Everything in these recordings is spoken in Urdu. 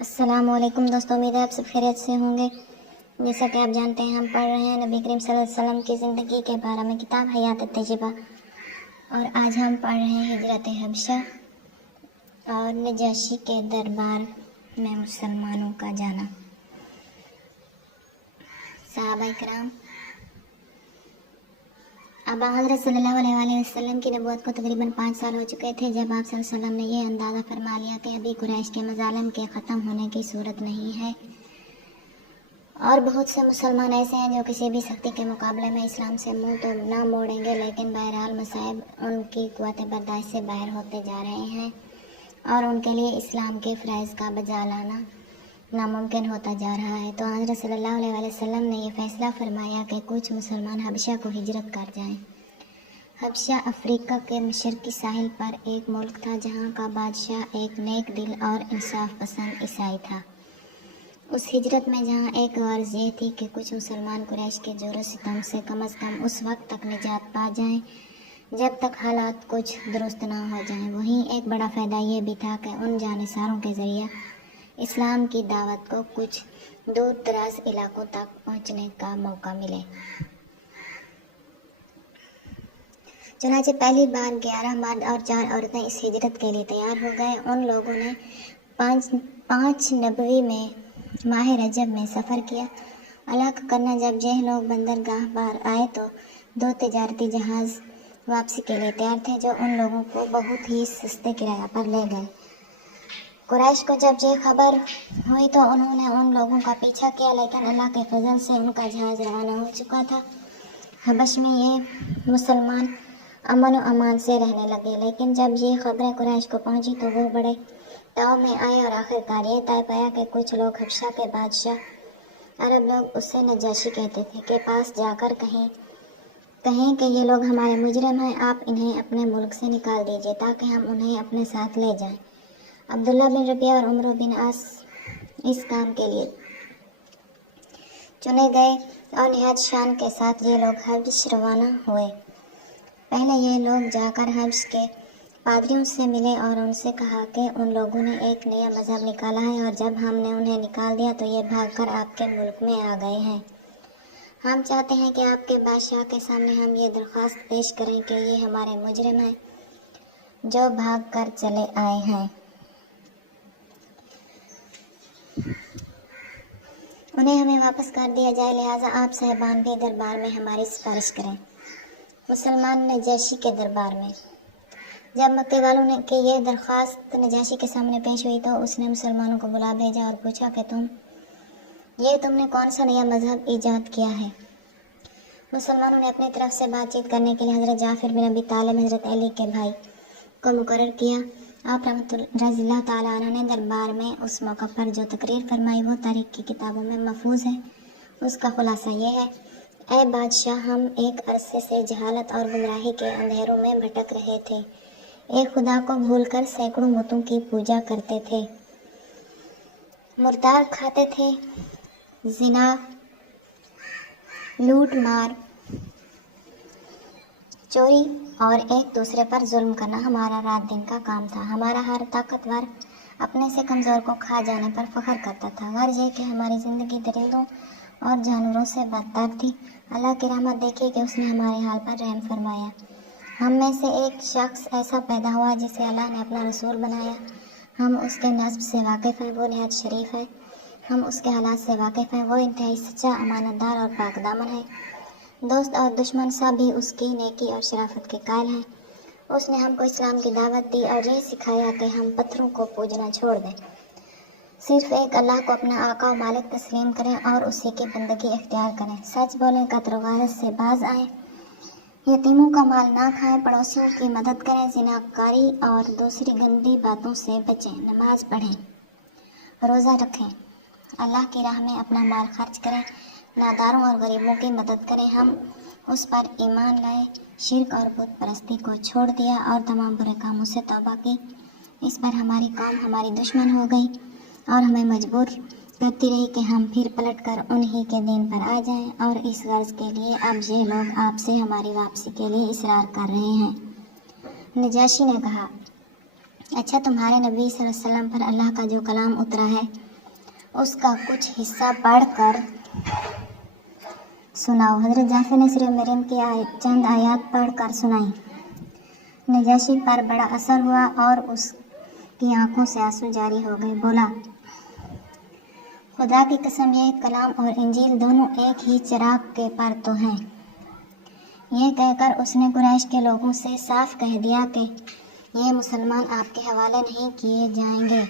السلام علیکم دوستوں، امید ہے آپ سب خیریت سے ہوں گے۔ جیسا کہ آپ جانتے ہیں، ہم پڑھ رہے ہیں نبی کریم صلی اللہ علیہ وسلم کی زندگی کے بارے میں کتاب حیات التجربہ، اور آج ہم پڑھ رہے ہیں ہجرت حبشہ اور نجاشی کے دربار میں مسلمانوں کا جانا۔ صحابہ کرام، ابا حضرت صلی اللہ علیہ وآلہ وسلم کی نبوت کو تقریباً 5 سال ہو چکے تھے جب آپ صلی اللہ علیہ وسلم نے یہ اندازہ فرما لیا کہ ابھی قریش کے مظالم کے ختم ہونے کی صورت نہیں ہے، اور بہت سے مسلمان ایسے ہیں جو کسی بھی سختی کے مقابلے میں اسلام سے منہ تو نہ موڑیں گے، لیکن بہرحال مصائب ان کی قوت برداشت سے باہر ہوتے جا رہے ہیں اور ان کے لیے اسلام کے فرائض کا بجا لانا ناممکن ہوتا جا رہا ہے۔ تو حضرت صلی اللہ علیہ وآلہ وسلم نے یہ فیصلہ فرمایا کہ کچھ مسلمان حبشہ کو ہجرت کر جائیں۔ حبشہ افریقہ کے مشرقی ساحل پر ایک ملک تھا جہاں کا بادشاہ ایک نیک دل اور انصاف پسند عیسائی تھا۔ اس ہجرت میں جہاں ایک غرض یہ تھی کہ کچھ مسلمان قریش کے جور و ستم سے کم از کم اس وقت تک نجات پا جائیں جب تک حالات کچھ درست نہ ہو جائیں، وہیں ایک بڑا فائدہ یہ بھی تھا کہ ان جانصاروں کے ذریعہ اسلام کی دعوت کو کچھ دور دراز علاقوں تک پہنچنے کا موقع ملے۔ چنانچہ پہلی بار 11 مرد اور 4 عورتیں اس ہجرت کے لیے تیار ہو گئے۔ ان لوگوں نے 5 نبوی میں ماہ رجب میں سفر کیا۔ اللہ کا کرنا، جب یہ لوگ بندرگاہ پر آئے تو 2 تجارتی جہاز واپسی کے لیے تیار تھے جو ان لوگوں کو بہت ہی سستے کرایہ پر لے گئے۔ قریش کو جب یہ خبر ہوئی تو انہوں نے ان لوگوں کا پیچھا کیا، لیکن اللہ کے فضل سے ان کا جہاز روانہ ہو چکا تھا۔ حبش میں یہ مسلمان امن و امان سے رہنے لگے، لیکن جب یہ خبریں قریش کو پہنچی تو وہ بڑے تاؤ میں آئے اور آخرکار یہ طے پایا کہ کچھ لوگ حبشہ کے بادشاہ، عرب لوگ اسے نجاشی کہتے تھے، کے پاس جا کر کہیں کہ یہ لوگ ہمارے مجرم ہیں، آپ انہیں اپنے ملک سے نکال دیجئے تاکہ ہم انہیں اپنے ساتھ لے جائیں۔ عبداللہ بن ربیعہ اور عمرو بن عاص اس کام کے لیے چنے گئے اور نہایت شان کے ساتھ یہ لوگ حبش روانہ ہوئے۔ پہلے یہ لوگ جا کر حبش کے پادریوں سے ملے اور ان سے کہا کہ ان لوگوں نے ایک نیا مذہب نکالا ہے اور جب ہم نے انہیں نکال دیا تو یہ بھاگ کر آپ کے ملک میں آ گئے ہیں۔ ہم چاہتے ہیں کہ آپ کے بادشاہ کے سامنے ہم یہ درخواست پیش کریں کہ یہ ہمارے مجرم ہیں جو بھاگ کر چلے آئے ہیں، انہیں ہمیں واپس کر دیا جائے، لہٰذا آپ صاحبان بھی دربار میں ہماری سفارش کریں۔ مسلمان نجاشی کے دربار میں جب مکے والوں نے کہ یہ درخواست نجاشی کے سامنے پیش ہوئی تو اس نے مسلمانوں کو بلا بھیجا اور پوچھا کہ تم نے کون سا نیا مذہب ایجاد کیا ہے؟ مسلمانوں نے اپنی طرف سے بات چیت کرنے کے لیے حضرت جعفر بن ابی طالب، حضرت علی کے بھائی، کو مقرر کیا۔ آپ رضی اللہ تعالیٰ عنہ نے دربار میں اس موقع پر جو تقریر فرمائی وہ تاریخ کی کتابوں میں محفوظ ہے۔ اس کا خلاصہ یہ ہے: اے بادشاہ، ہم ایک عرصے سے جہالت اور گمراہی کے اندھیروں میں بھٹک رہے تھے، ایک خدا کو بھول کر سینکڑوں بتوں کی پوجا کرتے تھے، مردار کھاتے تھے، زنا، لوٹ مار، چوری اور ایک دوسرے پر ظلم کرنا ہمارا رات دن کا کام تھا۔ ہمارا ہر طاقتور اپنے سے کمزور کو کھا جانے پر فخر کرتا تھا، غرض یہ کہ ہماری زندگی درندوں اور جانوروں سے بدتر تھی۔ اللہ کی رحمت دیکھیے کہ اس نے ہمارے حال پر رحم فرمایا۔ ہم میں سے ایک شخص ایسا پیدا ہوا جسے اللہ نے اپنا رسول بنایا۔ ہم اس کے نسب سے واقف ہیں، وہ نہایت شریف ہے۔ ہم اس کے حالات سے واقف ہیں، وہ انتہائی سچا، امانت دار اور پاک دامن ہے۔ دوست اور دشمن سب بھی اس کی نیکی اور شرافت کے قائل ہیں۔ اس نے ہم کو اسلام کی دعوت دی اور یہ سکھایا کہ ہم پتھروں کو پوجنا چھوڑ دیں، صرف ایک اللہ کو اپنا آقا و مالک تسلیم کریں اور اسی کی بندگی اختیار کریں، سچ بولیں، قتل و غارت سے باز آئیں، یتیموں کا مال نہ کھائیں، پڑوسیوں کی مدد کریں، زناکاری اور دوسری گندی باتوں سے بچیں، نماز پڑھیں، روزہ رکھیں، اللہ کی راہ میں اپنا مال خرچ کریں، ناداروں اور غریبوں کی مدد کریں۔ ہم اس پر ایمان لائے، شرک اور بت پرستی کو چھوڑ دیا اور تمام برے کاموں سے توبہ کی۔ اس پر ہماری قوم ہماری دشمن ہو گئی اور ہمیں مجبور کرتی رہی کہ ہم پھر پلٹ کر انہی کے دین پر آ جائیں، اور اس غرض کے لیے اب یہ لوگ آپ سے ہماری واپسی کے لیے اصرار کر رہے ہیں۔ نجاشی نے کہا: اچھا، تمہارے نبی صلی اللہ علیہ وسلم پر اللہ کا جو کلام اترا ہے اس کا کچھ حصہ پڑھ کر سناؤ۔ حضرت جعفر نے سورہ مریم کی چند آیات پڑھ کر سنائیں۔ نجاشی پر بڑا اثر ہوا اور اس کی آنکھوں سے آنسو جاری ہو گئے۔ بولا، خدا کی قسم، یہ کلام اور انجیل دونوں ایک ہی چراغ کے پر تو ہیں۔ یہ کہہ کر اس نے قریش کے لوگوں سے صاف کہہ دیا کہ یہ مسلمان آپ کے حوالے نہیں کیے جائیں گے۔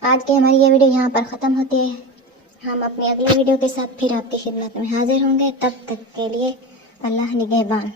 آج کی ہماری یہ ویڈیو یہاں پر ختم ہوتی ہے۔ ہم اپنی اگلی ویڈیو کے ساتھ پھر آپ کی خدمت میں حاضر ہوں گے۔ تب تک کے لیے اللہ نگہبان۔